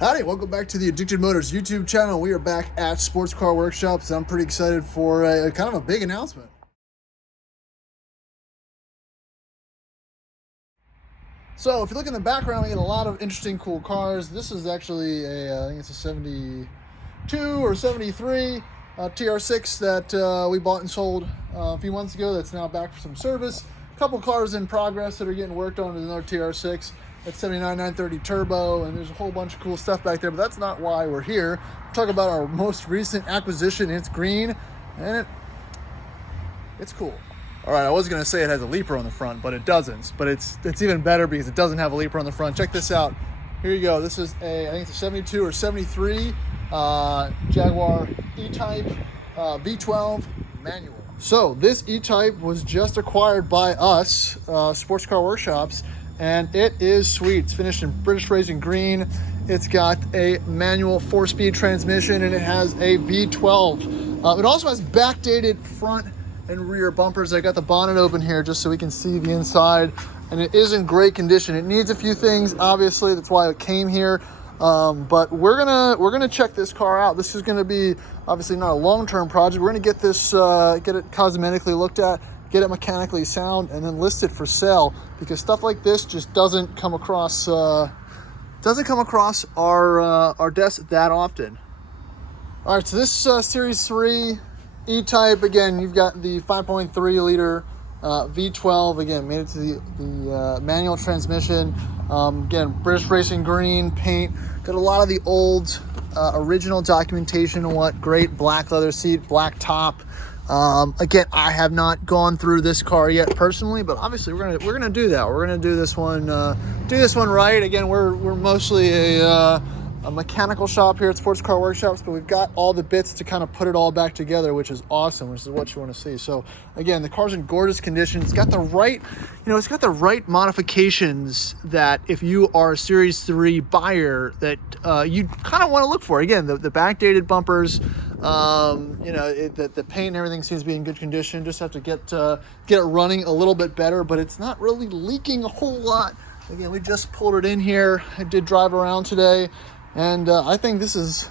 Howdy, welcome back to the Addicted Motors YouTube channel. We are back at Sports Car Workshops, and I'm pretty excited for a kind of a big announcement. So if you look in the background, we get a lot of interesting, cool cars. This is actually I think it's a 72 or 73 TR6 that we bought and sold a few months ago. That's now back for some service. A couple cars in progress that are getting worked on with another TR6. That's 79 930 turbo, and there's a whole bunch of cool stuff back there, but that's not why we're here. We're talking about our most recent acquisition. It's green, and it's cool. All right, I was gonna say it has a leaper on the front, but it doesn't. But it's even better because it doesn't have a leaper on the front. Check this out. Here you go. This is I think it's a 72 or 73 Jaguar E-Type V12 manual. So this E-Type was just acquired by us, Sports Car Workshops, and it is sweet. It's finished in British Racing green. It's got a manual 4-speed transmission, and it has a V12. It also has backdated front and rear bumpers. I got the bonnet open here just so we can see the inside, and it is in great condition. It needs a few things, obviously. That's why it came here. But we're gonna check this car out. This is gonna be obviously not a long-term project. We're gonna get this get it cosmetically looked at, get it mechanically sound, and then list it for sale, because stuff like this just doesn't come across our desk that often. All right, so this Series 3 E-Type, again, you've got the 5.3 liter V12, again, made it to the manual transmission. Again, British Racing green paint, got a lot of the old original documentation and what, great black leather seat, black top. Again, I have not gone through this car yet personally, but obviously we're gonna do that. We're gonna do this one right. Again, we're mostly a mechanical shop here at Sports Car Workshops, but we've got all the bits to kind of put it all back together, which is awesome, which is what you want to see. So again, the car's in gorgeous condition. It's got the right, it's got the right modifications that if you are a Series 3 buyer that you kind of want to look for. Again, the backdated bumpers, the paint and everything seems to be in good condition. Just have to get it running a little bit better, but it's not really leaking a whole lot. Again, we just pulled it in here. I did drive around today, and I think this is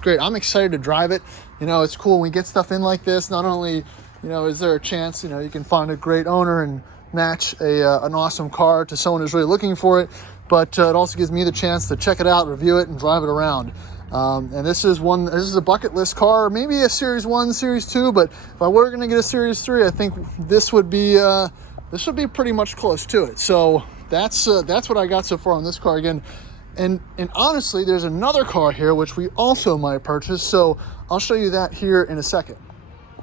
great. I'm excited to drive it. It's cool when we get stuff in like this. Not only is there a chance you can find a great owner and match an awesome car to someone who's really looking for it, but it also gives me the chance to check it out, review it, and drive it around. And this is a bucket list car, maybe a Series 1, Series 2, but if I were going to get a Series 3, I think this would be pretty much close to it. So that's what I got so far on this car. Again, and honestly, there's another car here which we also might purchase, so I'll show you that here in a second.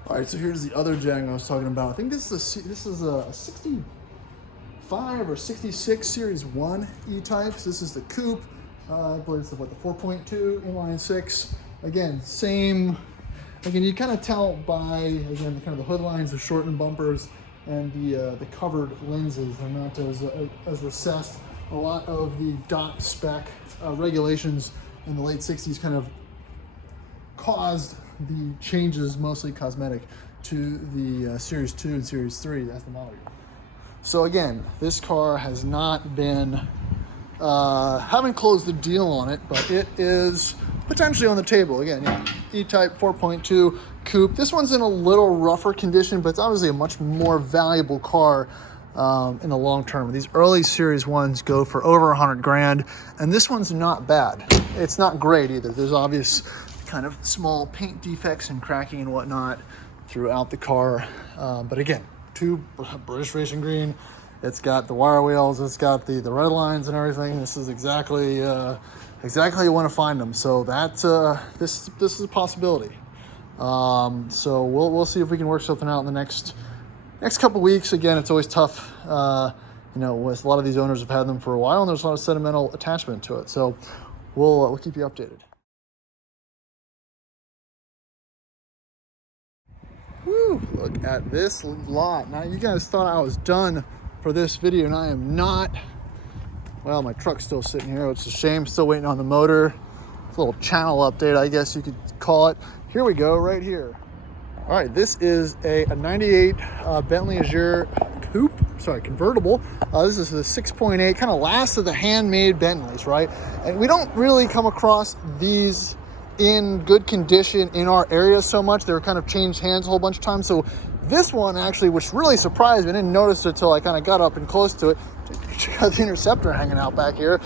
All right, so here's the other Jag I was talking about. I think this is a 65 or 66 Series 1 E-Types. This is the coupe. I believe it's the 4.2 inline 6. Again, same. Again, you kind of tell by the kind of the hood lines, the shortened bumpers, and the covered lenses are not as recessed. A lot of the dot spec regulations in the late 60s kind of caused the changes, mostly cosmetic, to the Series 2 and Series 3. That's the model year. So again, this car has not been, haven't closed the deal on it, but it is potentially on the table. Again, E-Type 4.2 coupe. This one's in a little rougher condition, but it's obviously a much more valuable car in the long term. These early Series 1s go for over 100 grand, and this one's not bad. It's not great either. There's obvious kind of small paint defects and cracking and whatnot throughout the car. But again, two British Racing green. It's got the wire wheels. It's got the red lines and everything. This is exactly how you want to find them. So that's this is a possibility. So we'll see if we can work something out in the next couple weeks. Again, it's always tough. With a lot of these owners have had them for a while, and there's a lot of sentimental attachment to it. So we'll keep you updated. Woo, look at this lot. Now, you guys thought I was done for this video, and I am not. Well, my truck's still sitting here, which is a shame. Still waiting on the motor. It's a little channel update, I guess you could call it. Here we go, right here. All right, this is a 98 Bentley Azure convertible. This is the 6.8, kind of last of the handmade Bentleys, right? And we don't really come across these in good condition in our area so much. They were kind of changed hands a whole bunch of times. So this one actually, which really surprised me, I didn't notice it until I kind of got up and close to it. Check out the Interceptor hanging out back here.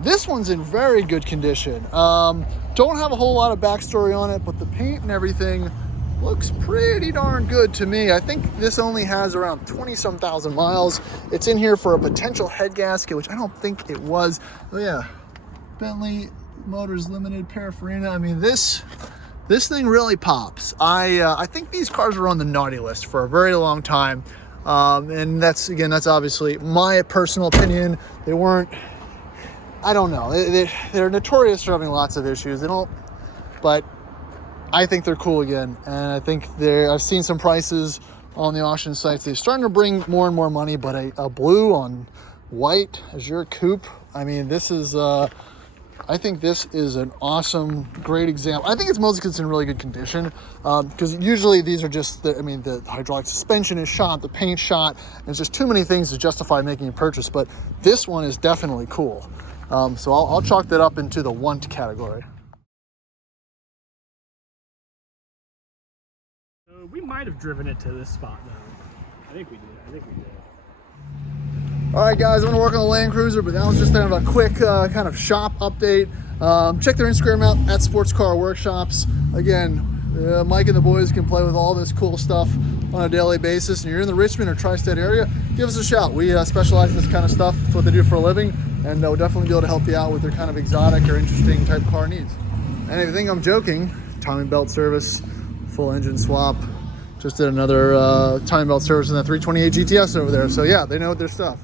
This one's in very good condition. Don't have a whole lot of backstory on it, but the paint and everything looks pretty darn good to me. I think this only has around 20-some thousand miles. It's in here for a potential head gasket, which I don't think it was. Oh yeah, Bentley Motors Limited paraphernalia. I mean, this thing really pops. I think these cars were on the naughty list for a very long time. And that's obviously my personal opinion. They weren't, I don't know. They're notorious for having lots of issues. But I think they're cool again. And I think I've seen some prices on the auction sites. They're starting to bring more and more money, but a blue on white Azure coupe. I mean, I think this is an awesome, great example. I think it's mostly because it's in really good condition, because usually these are just, the hydraulic suspension is shot, the paint shot, and it's just too many things to justify making a purchase, but this one is definitely cool. So I'll chalk that up into the want category. We might have driven it to this spot though. I think we did. All right, guys, I'm gonna work on the Land Cruiser, but that was just kind of a quick kind of shop update. Check their Instagram out at Sports Car Workshops. Again, Mike and the boys can play with all this cool stuff on a daily basis. And you're in the Richmond or Tri-State area, give us a shout. We specialize in this kind of stuff. It's what they do for a living, and we'll definitely be able to help you out with their kind of exotic or interesting type car needs. And if you think I'm joking, timing belt service, full engine swap. Just did another timing belt service in that 328 GTS over there. So yeah, they know their stuff.